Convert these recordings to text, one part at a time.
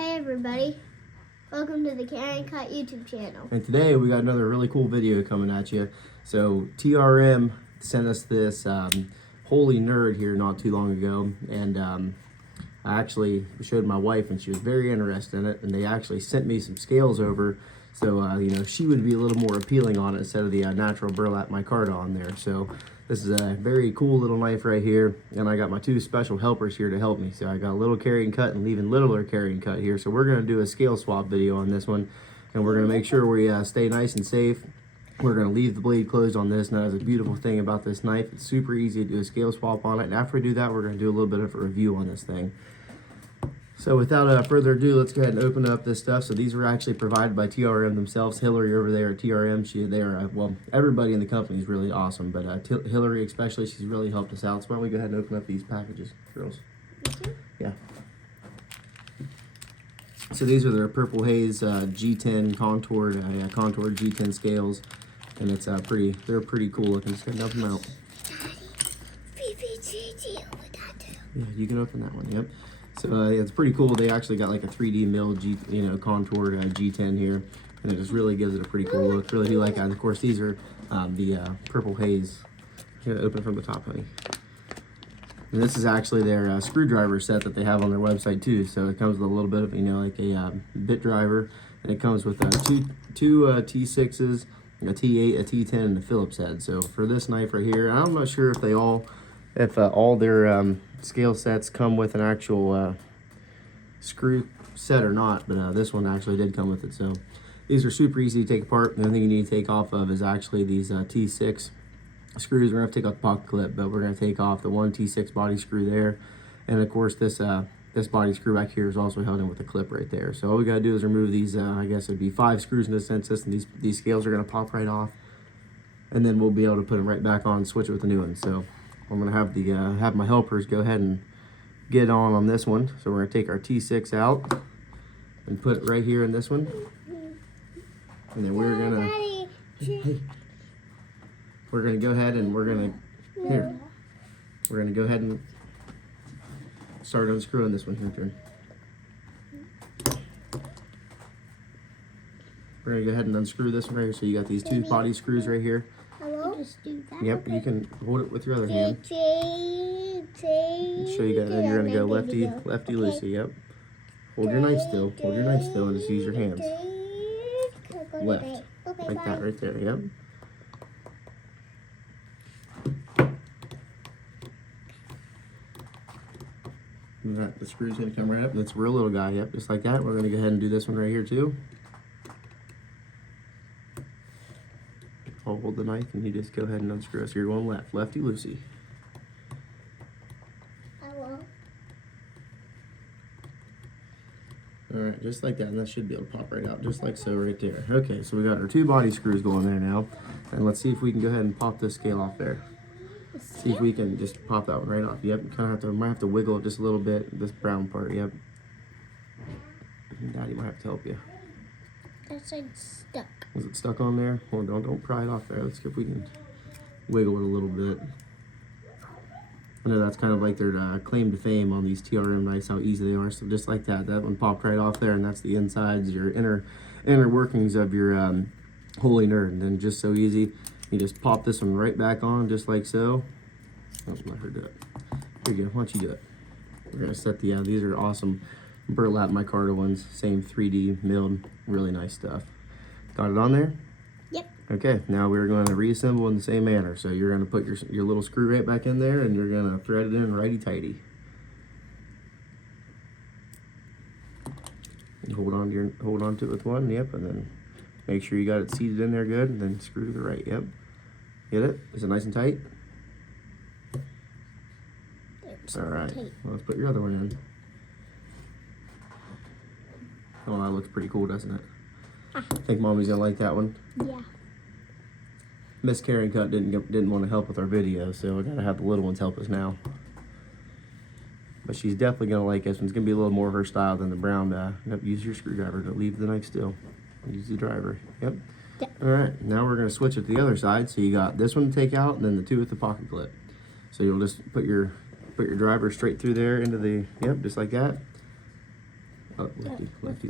Hey everybody, welcome to the Carryandcut YouTube channel. And today we got another really cool video coming at you. So TRM sent us this holey nerd here not too long ago, and I actually showed my wife and she was very interested in it, and they actually sent me some scales over so you know, she would be a little more appealing on it instead of the natural burlap micarta on there. So this is a very cool little knife right here, and I got my two special helpers here to help me. So I got a little Carryandcut and even littler Carryandcut here. So we're going to do a scale swap video on this one, and we're going to make sure we stay nice and safe. We're going to leave the blade closed on this. Now, that's a beautiful thing about this knife. It's super easy to do a scale swap on it, and after we do that, we're going to do a little bit of a review on this thing. So without further ado, let's go ahead and open up this stuff. So these were actually provided by TRM themselves. Hillary over there at TRM, they are, well, everybody in the company is really awesome, but Hillary especially, she's really helped us out. So why don't we go ahead and open up these packages, girls? Yeah. So these are their Purple Haze G10 contoured G10 scales, and it's they're pretty cool looking. Just gonna dump them out. Yeah, you can open that one. Yep. So it's pretty cool. They actually got like a 3D milled contoured G10 here, and it just really gives it a pretty cool look. Really do like that. And of course, these are the Purple Haze. I'm gonna open from the top, honey. And this is actually their screwdriver set that they have on their website too. So it comes with a little bit of like a bit driver, and it comes with two T6s, a T8, a T10, and a Phillips head. So for this knife right here, I'm not sure if all their scale sets come with an actual screw set or not, but this one actually did come with it. So these are super easy to take apart. The only thing you need to take off of is actually these T6 screws. We're gonna have to take off the pocket clip, but we're gonna take off the one T6 body screw there, and of course this body screw back here is also held in with a clip right there. So all we gotta do is remove these I guess it'd be 5 screws in this instance, and these scales are gonna pop right off, and then we'll be able to put them right back on, switch it with the new one. So I'm gonna have have my helpers go ahead and get on this one. So we're gonna take our T6 out and put it right here in this one, and then we're gonna go ahead and we're gonna go ahead and start unscrewing this one here. Turn. We're gonna go ahead and unscrew this one right here. So you got these two body screws right here. Just do that. Yep, you can hold it with your other hand. So you got, then you're gonna go lefty loosey. Yep. Hold your knife still. Hold your knife still, and just use your hands. Left, like that right there. Yep. And the screw's gonna come right up. That's a real little guy. Yep, just like that. We're gonna go ahead and do this one right here too. I'll hold the knife and you just go ahead and unscrew it. So you're going left, lefty loosey. I will. Alright, just like that, and that should be able to pop right out, just like so right there. Okay, so we got our two body screws going there now. And let's see if we can go ahead and pop this scale off there. See if we can just pop that one right off. Yep, might have to wiggle it just a little bit, this brown part, yep. Daddy might have to help you. That side's stuck. Is it stuck on there? Hold on, don't pry it off there. Let's see if we can wiggle it a little bit. I know that's kind of like their claim to fame on these TRM knives, how easy they are. So just like that one popped right off there, and that's the insides, your inner workings of your holey nerd. And then just so easy, you just pop this one right back on, just like so. Oh, let her do it. Here you go. Why don't you do it? We're gonna set the these are awesome burlap micarta ones, same 3D milled, really nice stuff. Got it on there? Yep. Okay, now we're going to reassemble in the same manner. So you're going to put your little screw right back in there, and you're going to thread it in righty-tighty. Hold on to it with one, yep, and then make sure you got it seated in there good, and then screw to the right, yep. Get it? Is it nice and tight? All right, well, let's put your other one in. Oh, that looks pretty cool, doesn't it? I think Mommy's gonna like that one. Yeah. Miss Carryandcut didn't want to help with our video, so we gotta have the little ones help us now. But she's definitely gonna like this one. It's gonna be a little more of her style than the brown. Use your screwdriver to leave the knife still. Use the driver. Yep. All right. Now we're gonna switch it to the other side. So you got this one to take out, and then the two with the pocket clip. So you'll just put your driver straight through there into the, yep, just like that. Oh, lefty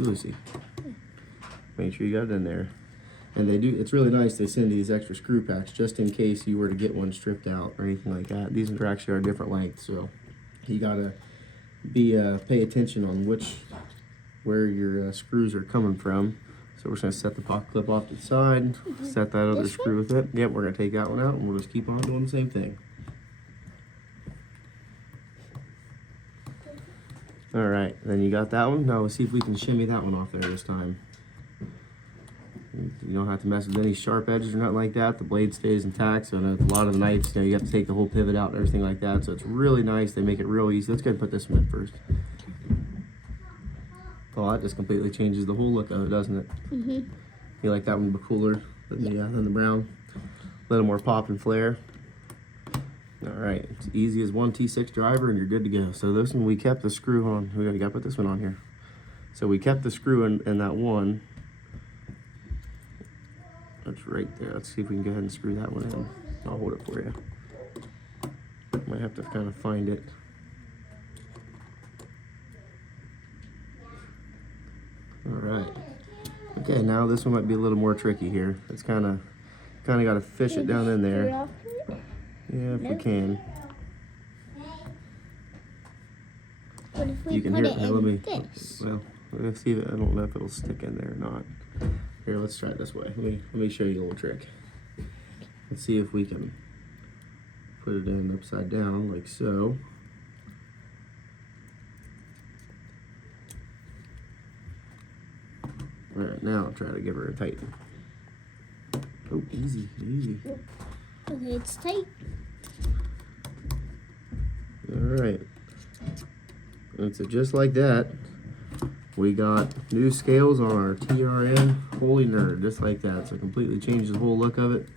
loosey. Make sure you got it in there. And they do, it's really nice, they send these extra screw packs just in case you were to get one stripped out or anything like that. These are actually a different length, so you gotta pay attention on where your screws are coming from. So we're just gonna set the pocket clip off to the side, set that other screw with it. Yep, we're gonna take that one out and we'll just keep on doing the same thing. All right, then you got that one. Now we'll see if we can shimmy that one off there this time. You don't have to mess with any sharp edges or nothing like that. The blade stays intact. So I know a lot of the knives, you have to take the whole pivot out and everything like that. So it's really nice. They make it real easy. Let's go ahead and put this one in first. Oh, that just completely changes the whole look of it, doesn't it? Mm-hmm. You like that one cooler than the brown? A little more pop and flare. All right, it's easy as one T6 driver and you're good to go. So this one, we kept the screw on. We gotta put this one on here. So we kept the screw in that one. That's right there. Let's see if we can go ahead and screw that one in. I'll hold it for you. Might have to kind of find it. All right. Okay, now this one might be a little more tricky here. It's kind of got to fish it down in there. Yeah, if we can. What if we You can put hear it. it Now, in this? Well, let's see. I don't know if it'll stick in there or not. Here, let's try it this way. Let me show you a little trick. Let's see if we can put it in upside down like so. All right, now I'll try to give her a tighten. Oh, easy, easy. Okay, it's tight. All right. And so just like that, we got new scales on our TRM Holy Nerd, just like that. So it completely changes the whole look of it.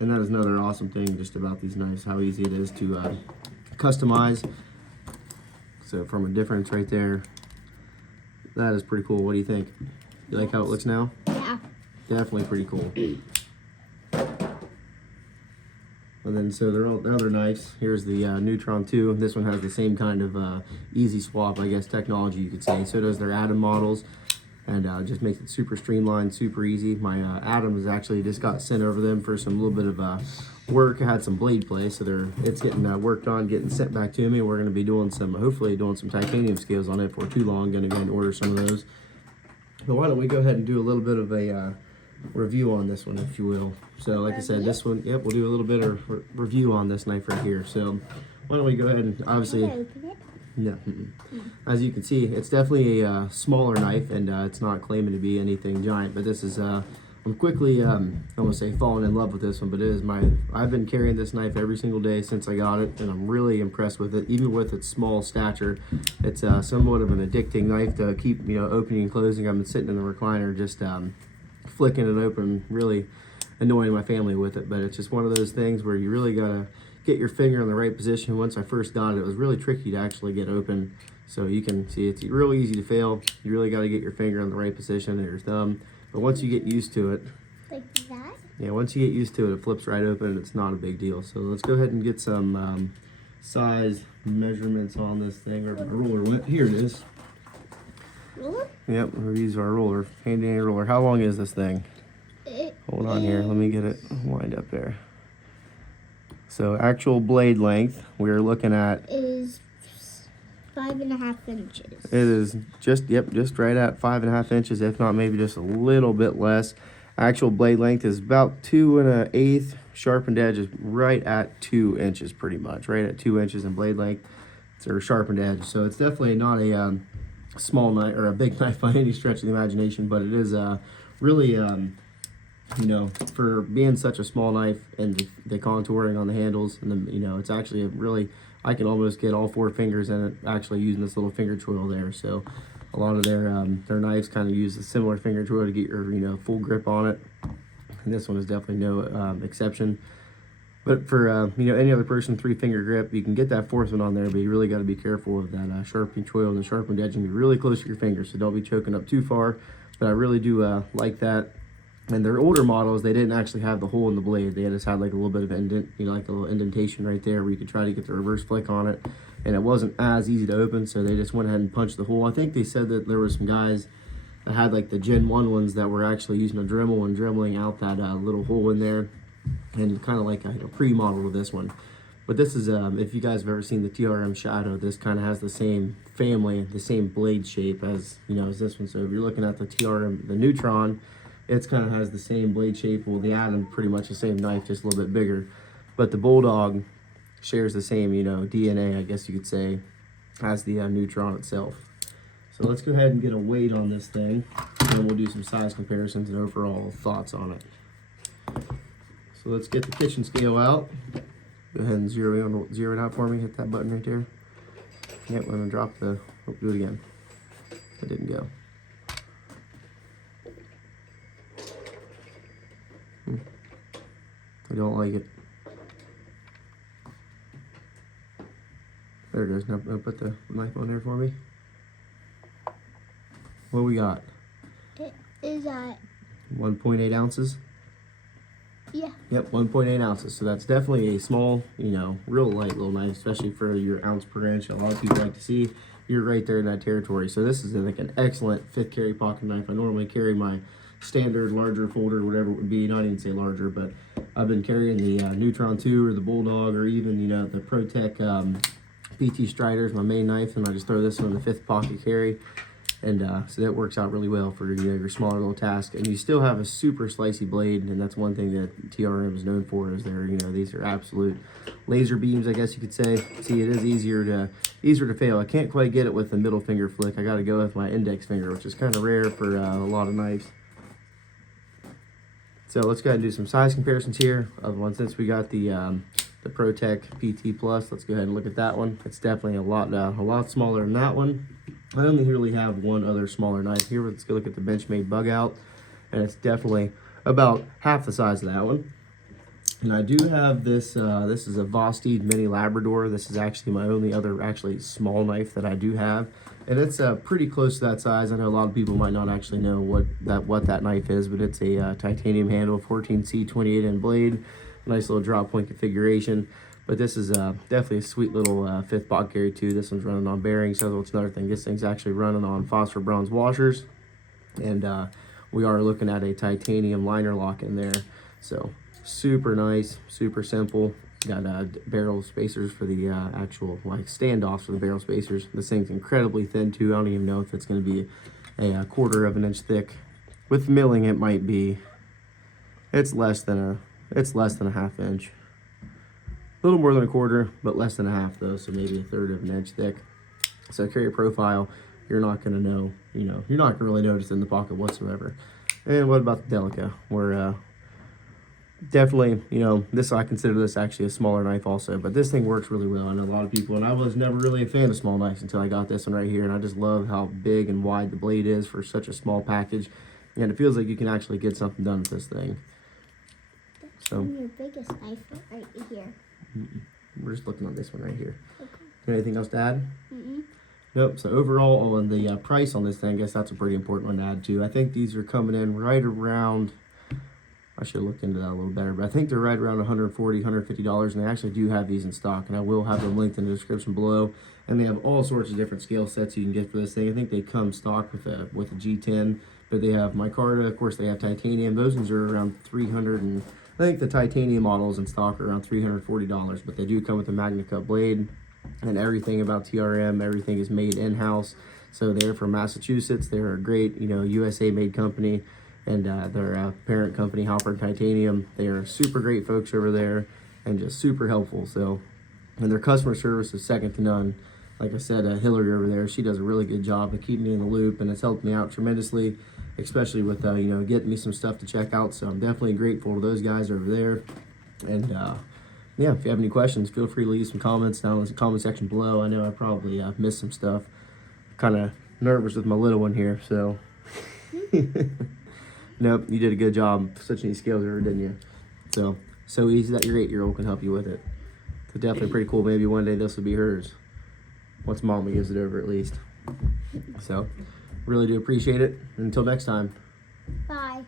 And that is another awesome thing just about these knives, how easy it is to customize. So from a difference right there, that is pretty cool. What do you think? You like how it looks now? Yeah. Definitely pretty cool. And then so the other knives, here's the Neutron 2. This one has the same kind of easy swap, I guess, technology you could say. So does their Atom models, and just makes it super streamlined, super easy. My Atom has actually just got sent over them for some little bit of work. I had some blade play, so it's getting worked on, getting sent back to me. We're going to be doing hopefully doing some titanium scales on it for too long. Going to go and order some of those. But why don't we go ahead and do a little bit of a review on this one, if you will. So like I said, this one, yep, we'll do a little bit of review on this knife right here. So why don't we go ahead and obviously, no, as you can see, it's definitely a smaller knife, and it's not claiming to be anything giant, but this is I'm quickly I won't say falling in love with this one, but it is I've been carrying this knife every single day since I got it, and I'm really impressed with it. Even with its small stature, it's somewhat of an addicting knife to keep opening and closing. I've been sitting in the recliner just flicking it open, really annoying my family with it. But it's just one of those things where you really gotta get your finger in the right position. Once I first got it, it was really tricky to actually get open. So you can see it's real easy to fail. You really got to get your finger in the right position and your thumb. But once you get used to it, like that? Yeah, once you get used to it, it flips right open and it's not a big deal. So let's go ahead and get some size measurements on this thing. Where my ruler went. Here it is. Ruler? Yep, we'll use our ruler, handy dandy ruler. How long is this thing? Hold on here, let me get it wind up there. So actual blade length, we're looking at is 5.5 inches. It is just right at 5.5 inches, if not maybe just a little bit less. Actual blade length is about 2 1/8. Sharpened edge is right at 2 inches, pretty much, right at 2 inches in blade length. It's our sharpened edge, so it's definitely not a small knife or a big knife by any stretch of the imagination, but it is really for being such a small knife, and the contouring on the handles, and it's actually a really, I can almost get all 4 fingers in it actually using this little finger twirl there. So a lot of their knives kind of use a similar finger twirl to get your full grip on it, and this one is definitely no exception. But for any other person, 3-finger grip, you can get that 4th one on there, but you really got to be careful of that sharpening twirl and the sharpened edge, and be really close to your fingers, so don't be choking up too far. But I really do like that. And their older models, they didn't actually have the hole in the blade. They just had like a little bit of indent, you know, like a little indentation right there where you could try to get the reverse flick on it. And it wasn't as easy to open, so they just went ahead and punched the hole. I think they said that there were some guys that had like the Gen 1 ones that were actually using a Dremel and dremeling out that little hole in there, and kind of like a pre-model of this one. But this is, if you guys have ever seen the TRM Shadow, this kind of has the same family, the same blade shape as, you know, as this one. So if you're looking at the TRM, the Neutron, it's kind of has the same blade shape. Well, the Atom, pretty much the same knife, just a little bit bigger. But the Bulldog shares the same, you know, DNA, I guess you could say, as the Neutron itself. So let's go ahead and get a weight on this thing, and then we'll do some size comparisons and overall thoughts on it. So let's get the kitchen scale out. Go ahead and zero it out for me. Hit that button right there. Yep, I'm gonna drop the. Oh, do it again. It didn't go. I don't like it. There it goes. Now put the knife on there for me. What we got? It is at 1.8 ounces. Yeah. Yep, 1.8 ounces. So that's definitely a small, you know, real light little knife, especially for your ounce per inch. A lot of people like to see you're right there in that territory. So this is like an excellent 5th carry pocket knife. I normally carry my standard larger folder, whatever it would be. Not even say larger, but I've been carrying the Neutron 2 or the Bulldog, or even, you know, the ProTech PT Strider is my main knife, and I just throw this one in the 5th pocket carry. And so that works out really well for, you know, your smaller little task. And you still have a super slicey blade, and that's one thing that TRM is known for, is their, you know, these are absolute laser beams, I guess you could say. See, it is easier to fail. I can't quite get it with the middle finger flick. I got to go with my index finger, which is kind of rare for a lot of knives. So let's go ahead and do some size comparisons here. Since we got the ProTech PT Plus, let's go ahead and look at that one. It's definitely a lot smaller than that one. I only really have one other smaller knife here. Let's go look at the Benchmade Bug Out, and it's definitely about half the size of that one. And I do have this, this is a Vosteed Mini Labrador. This is actually my only other actually small knife that I do have. And it's pretty close to that size. I know a lot of people might not actually know what that knife is, but it's a titanium handle, 14C 28N blade. Nice little drop point configuration. But this is definitely a sweet little 5th pocket carry too. This one's running on bearings. So that's another thing. This thing's actually running on phosphor bronze washers. And we are looking at a titanium liner lock in there. So super nice, super simple. Got barrel spacers for the actual like standoffs for the barrel spacers. This thing's incredibly thin too. I don't even know if it's going to be a 1/4 of an inch thick. With milling, it might be. It's less than a 1/2 inch. A little more than a 1/4, but less than a half though. So maybe a 1/3 of an inch thick. So carry profile, you're not going to know. You know, you're not going to really notice in the pocket whatsoever. And what about the Delica? We're definitely, you know, I consider this actually a smaller knife also, but this thing works really well. I know a lot of people, and I was never really a fan of small knives until I got this one right here, and I just love how big and wide the blade is for such a small package, and it feels like you can actually get something done with this thing. So your biggest knife right here. We're just looking on this one right here. Okay. Anything else to add? Nope. So overall on the price on this thing, I guess that's a pretty important one to add too. I think these are coming in right around, I should look into that a little better, but I think they're right around $140, $150, and they actually do have these in stock, and I will have them linked in the description below. And they have all sorts of different scale sets you can get for this thing. I think they come stock with a G10, but they have micarta, of course they have titanium. Those ones are around $300, and I think the titanium models in stock are around $340, but they do come with a MagnaCut blade, and everything about TRM, everything is made in-house. So they're from Massachusetts. They're a great, you know, USA made company. And their parent company, Halpern Titanium, they are super great folks over there and just super helpful. So, and their customer service is second to none. Like I said, Hillary over there, she does a really good job of keeping me in the loop, and it's helped me out tremendously, especially with, you know, getting me some stuff to check out. So I'm definitely grateful to those guys over there. And yeah, if you have any questions, feel free to leave some comments down in the comment section below. I know I probably missed some stuff. Kind of nervous with my little one here, so. Nope, you did a good job. Such neat scales ever, didn't you? So easy that your 8-year-old can help you with it. So definitely pretty cool. Maybe one day this will be hers. Once Mama gives it over at least. So really do appreciate it. Until next time. Bye.